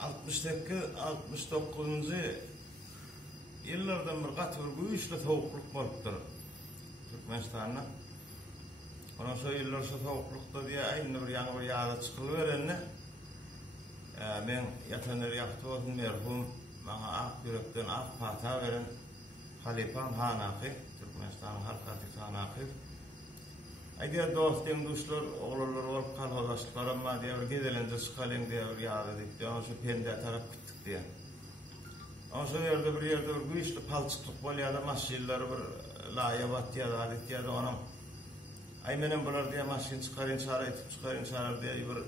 68-69 yıllardan bir gatı bir güýçli tawukluk bolupdyr Türkmenistanda. Ondan sonra yıllar şu tawuklukda diye aýyny bir ýaňy bir ýaly çykylyberende men ýatanlar ýakty bolsun merhum maňa ak yürekden ak pata beren Halipam Hanaqy, Türkmenistanyň harkaty Hanaqy. Aýdýar dostum duşlar, oglanlar bolup kalhalaşlar amma diýer gedelende çykalyň diýer ýaly diýip, ýa-da şu pende tarap gitdik diýer. Ondan sonra ýerde bir güýçli palçyklyk bolýar, maşynlar bir laýa batýar, ýa-da onuň ay menen bular diýer maşyn çykaryn çara etip çykaryn çara diýer bir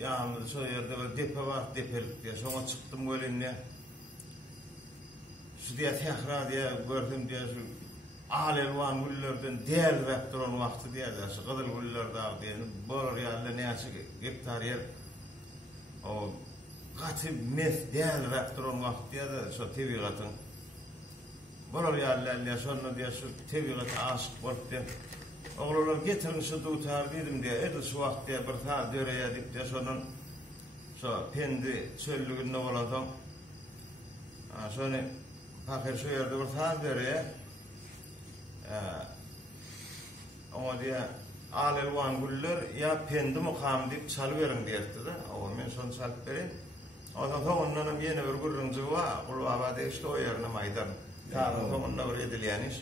ýa-da şu ýerde bir depe bar, depelik diýer. Şoňa çykdym gölenine. Şu diýer tehra diýer gördüm diýer şu alelwan güllerden däliräk duran wagty diýer, şu gyzyl güller dag diýer. Bolar ýaly näçe hektar ýer o gaty mes däliräk duran wagt diýer, şu tebigatyň. Bolar ýaly şonu diýer şu tebigaty aşyk bolup diýer. Oglanlar getirin şu dutar diýdim diýer. Edil şu wagt diýer bir ta döreýär diýip diýer şonun şu pendi çöllügünde boladym. Şonu Fakir şu yerde bir tane döreýär. Oňa diýär, alelwan güller ýa pendi mukam diýip çalyberiň diýerdi-de. O men şonu çalyp berin. Ondan soňra ýene bir gürrüňji bar, gulbaba diýişdi o ýerine maýdan. Taýdan soňra bir edilýän iş.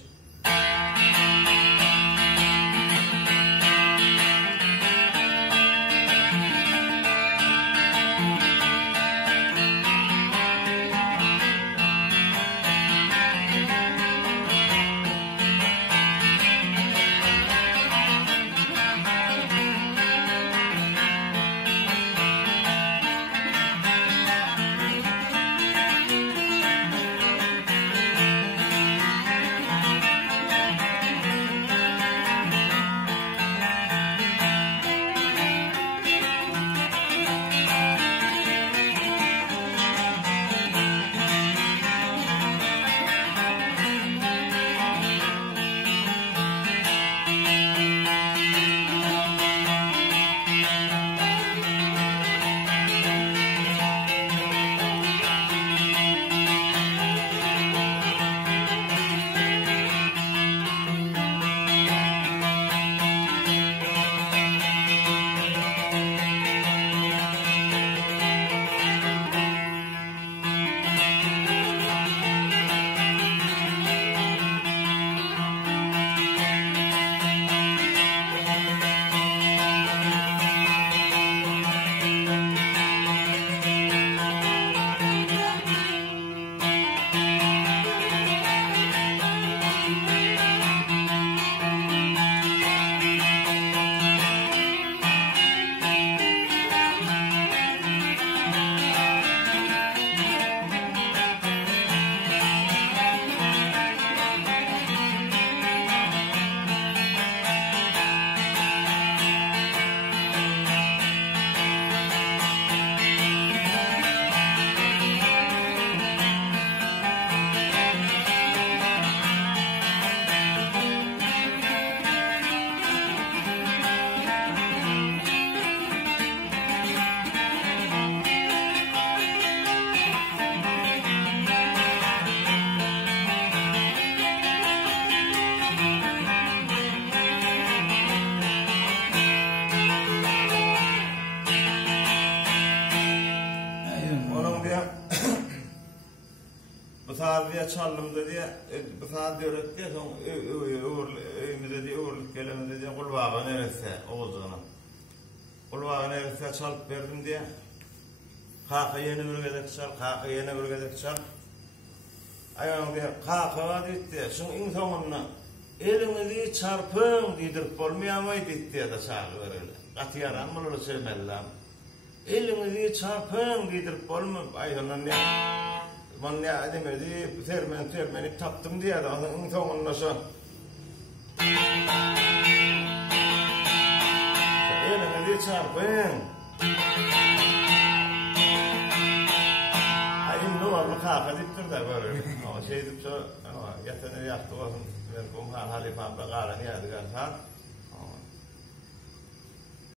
Sahibiye çallımda diye, bu saat diyorek diye, öyümüzde diye, uğurluk gelemizde diye, kulbağa neresi olacağına. Kulbağa neresi çalıp verdim diye, kaka yeni bir gedek çal, kaka yeni bir gedek çal. Ayağım diye, kaka var diye, şun insanına, elini diye çarpın diyedirip olmayamayı diye de çağır verirler. Katiyaran mı olur sevmeliler. Elini diye çarpın diyedirip olmayamayı, ayağından diye. Man ne ademedi termeni taptım diye de onun sonunda şu elini diye çarpın ayın ne var mı kaka diptir de böyle o şey dip şu yatanı yaktı olsun ben kumhan Halipam'da kalan yadıgar saat